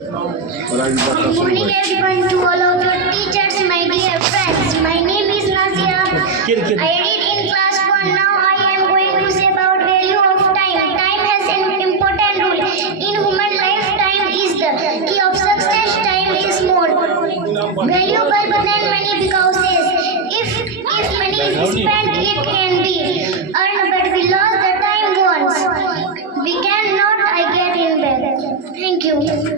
Good morning everyone, to all of your teachers, my dear friends. My name is Nazia. I read in class 1. Now I am going to say about value of time. Time has an important role in human life. Time is the key of success. Time is more valuable than money because if money is spent, it can be earned, but we lost the time once. We cannot get in back. Thank you.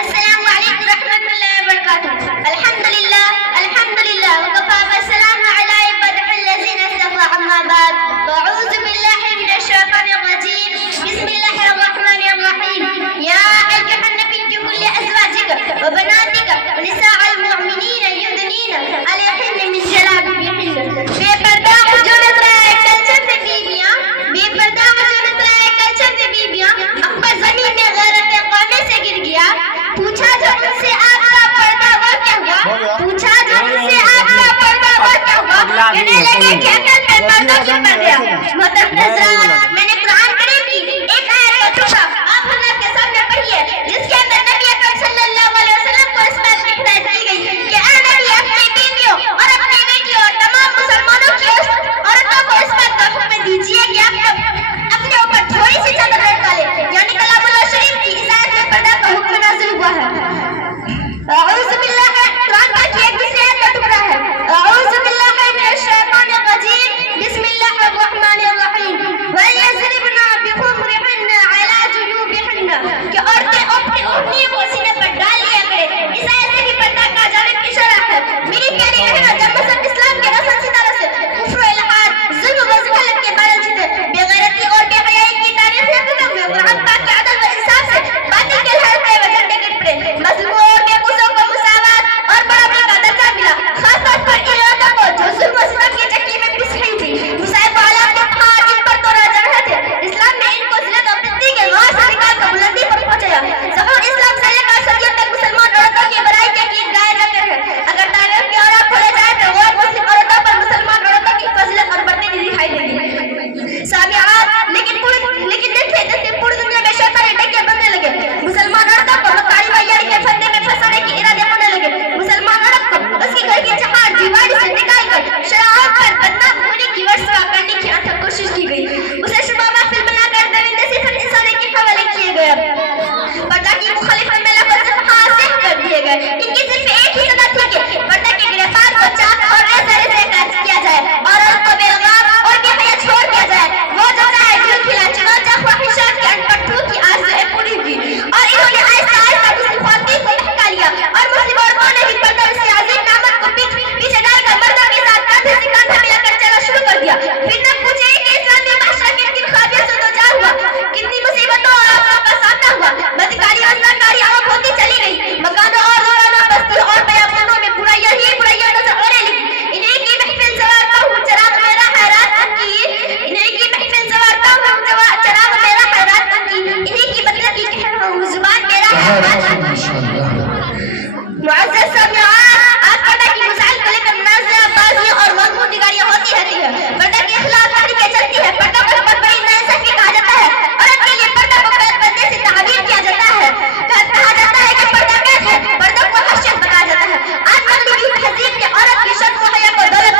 السلام عليكم ورحمة الله وبركاته. الحمد لله وكفى والسلام على عباده الذين اصطفى. أما بعد، أعوذ بالله من الشيطان الرجيم. بسم الله الرحمن الرحيم. يا أيها النبي قل لأزواجك وبناتك ونساء المؤمنين يدنين عليهن من جلابيبهن. بے پردہ جو نظر آئے کل چند بیویاں، بے پردہ جو نظر آئے کل چند بیویاں، اکبر زمین میں غیرت کے قومے سے گر گیا. پوچھا جو ان سے آپ کا پردہ وہ کیا ہوا؟ پوچھا جو ان سے آپ کا پردہ وہ کیا ہوا؟ کہنے لگے کہ اکل پہ پردہ کیوں پڑ گیا؟ محترم حضرات، میں نے قرآن کریم کی ایک آیت کا ٹکڑا آپ حضرات کے سامنے پڑھی ہے، جس کے اندر نبی اکرم صلی اللہ علیہ وسلم کو اس بات کی ہدایت دی گئی کہ اے نبی، اپنی بیویوں اور اپنی بیٹیوں اور تمام مسلمانوں کی عورتوں کو اس بات کا حکم دیجیے کہ آپ اپنے اوپر تھوڑی سی چادر لٹکا لیں. یعنی کلام اللہ شریف کی اس آیت میں پردہ کا حکم نازل ہوا ہے. اعوذ باللہ، قرآن پاک کی ایک دوسری آیت کا ٹکڑا ہے. اعوذ باللہ من الشیطان الرجیم. بسم اللہ الرحمن الرحیم. وَلْيَضْرِبْنَ بِخُمُرِهِنَّ عَلَى جُيُوبِهِنَّ کہ عورتیں اپنی اوڑھنیوں کو سینے پر ڈال لیا کریں. اس آیت سے بھی پردہ کا جانب اشارہ ہے. میری پیاری بہنوں، جب مذہب اسلام کے روشن ستارہ سے کفر و الحاد، ظلم و ذلت کے بارے میں بے غیرتی اور بے حیائی کی تاریخ میں ختم ہوئے، قرآن پاک کے عدل و انصاف سے باطل کے لہر و جھنڈے گر پڑے. مظلوموں اور بے قصوں کو مساوات اور برابری کا درجہ ملا، خاص طور پر ان عورتوں کو جو ظلم و ستم کی چکی میں پس رہی تھی. مصائب حالات کے پہاڑ ان پر تو راجا رہے تھے. اسلام نے ان کو ذلت و پستی کے غار سے نکال کر بلندی پر پہنچایا. ظہور اسلام سے لے کر صدیوں تک مسلمان عورتوں کی برائی کے گیت گائے جاتے ہیں. اگر تعریف کے اور آپ کھولے جائے تو غیر مسلم عورتوں پر مسلمان عورتوں کی فضیلت اور برتری دکھائی دے گی. سامعات، لیکن دیکھیں جیسے پوری دنیا میں شیطانی ڈنگے بننے لگے. مسلمان عورتوں کو مکاری ویاری کے پھندے میں پھنسانے کی ارادے ہونے لگے. مسلمان عورت کو اس کی گھر کی چہار دیواری سے نکال کر شراب پر بدنام ہونے کی ورثہ کرنے کی انتھک کوشش کی گئی. اسے شبہ محفل بنا کر درندے صفت انسانی کے حوالے کیے گئے. پردہ کی مخالفت میں لفظ فاسق کر دیے گئے. ان کی صرف ایک ہی سزا تھی کہ پردہ کے گرفتار کو چاک اور ریزہ ریزہ قید کیا جائے اور عورت کو بےلغاب اور بے حیا چھوڑ دیا جائے. وہ جو چاہے دل کھلا، چنانچہ خواہشات کے انپٹھو کی آرزویں پوری ہوئی اور انہوں نے آہستہ آہستہ مسلم خواتین کو بہکا لیا اور مسلم عورتوں نے بھی پردہ سے عظیم نعمت کو پیچھے ڈال کر مردوں کے ساتھ کاندھے سے کاندھا ملا کر چلنا شروع کر دیا. پھر نہ پوچھے کہ اسلامی معاشرہ کی کن خرابیوں سے دوچار ہوا، کتنی مصیبتوں اور آفاتوں کا سامنا ہوا. بدکاری اور زناکاری عام ہوتی چلی گئی. مکانوں اور دورانوں، بستی اور بیابانوں میں برائیاں ہی برائیاں نظر آنے لگی. انہیں کی محفل سوارتا ہوں چراغ میرا حیرات کی، انہیں کی محفل سوارتا ہوں چراغ میرا حیرات کی، انہیں کی بدلہ کی کہہ رہا ہوں زبان میرا حیرات کی. معزز سامعین، آج پردہ کی مسائل کو لے کر منازعہ بازیاں اور مضمون نگاریاں ہوتی رہتی ہیں. پردہ کے خلاف لڑکیاں چلتی ہے. پردہ کو بہت بڑی ناانصافی کہا جاتا ہے. عورت کے لیے پردہ کو غیر پردے سے تعبیر کیا جاتا ہے. کہا جاتا ہے کہ پردہ قید ہے، پردہ کو حشیت بتایا جاتا ہے. آج مغربی تہذیب نے عورت کی شرف و حیا کو دولت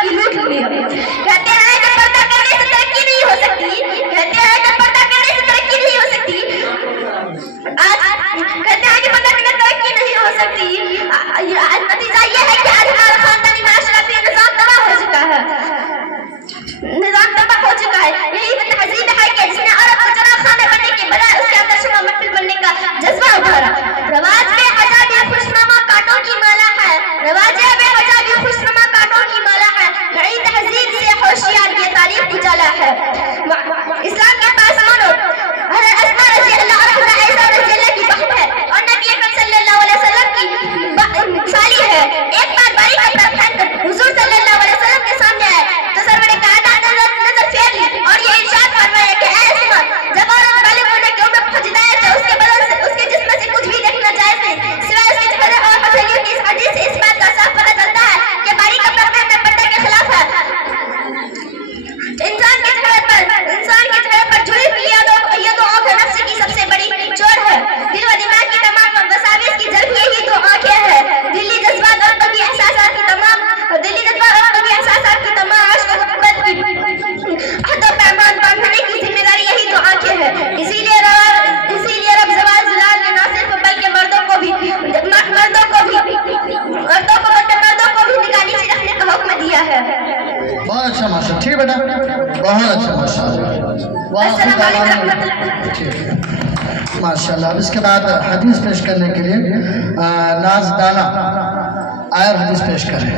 کی لوٹ لی ہے. کہتے ہیں کہ پردہ کرنے سے ترقی نہیں ہو سکتی. کہتے ہیں کہ پردہ کرنے سے ترقی نہیں ہو سکتی. آج کہتے ہیں کہ پردہ کرنے سے ترقی نہیں ہو سکتی. نتیجہ یہ ہے کہ آج ہمارا خاندانی معاشرتی نظام تباہ ہو چکا ہے. یہی تہذیب ہے کہ جس نے عورت کو چراغ خانے بننے کے بجائے اس کے اندر شمع محفل بننے کا جذبہ ابھارا. رواج بے وجہ بھی خوشنما کانٹوں کی مالا ہے. رواج بے وجہ بھی خوشنما کانٹوں کی مالا ہے. نئی تہذیب سے ہوشیار یہ تاریخ اجالا ہے. اسلام کے پاس مانو حضرت اسماء رضی اللہ عنہا عائشہ رضی اللہ کی بہن ہے اور نبی اکرم صلی اللہ علیہ وسلم کی سالی ہے. ایک بار باری کپڑا پہن کر حضور صلی اللہ علیہ وسلم کے سامنے آئے تو سرور اچھا ماشاء ٹھیک ہے بیٹا بہت اچھا ماشاء اللہ ٹھیک ہے ماشاء اللہ. اب اس کے بعد حدیث پیش کرنے کے لیے ناز دانا آئر حدیث پیش کریں.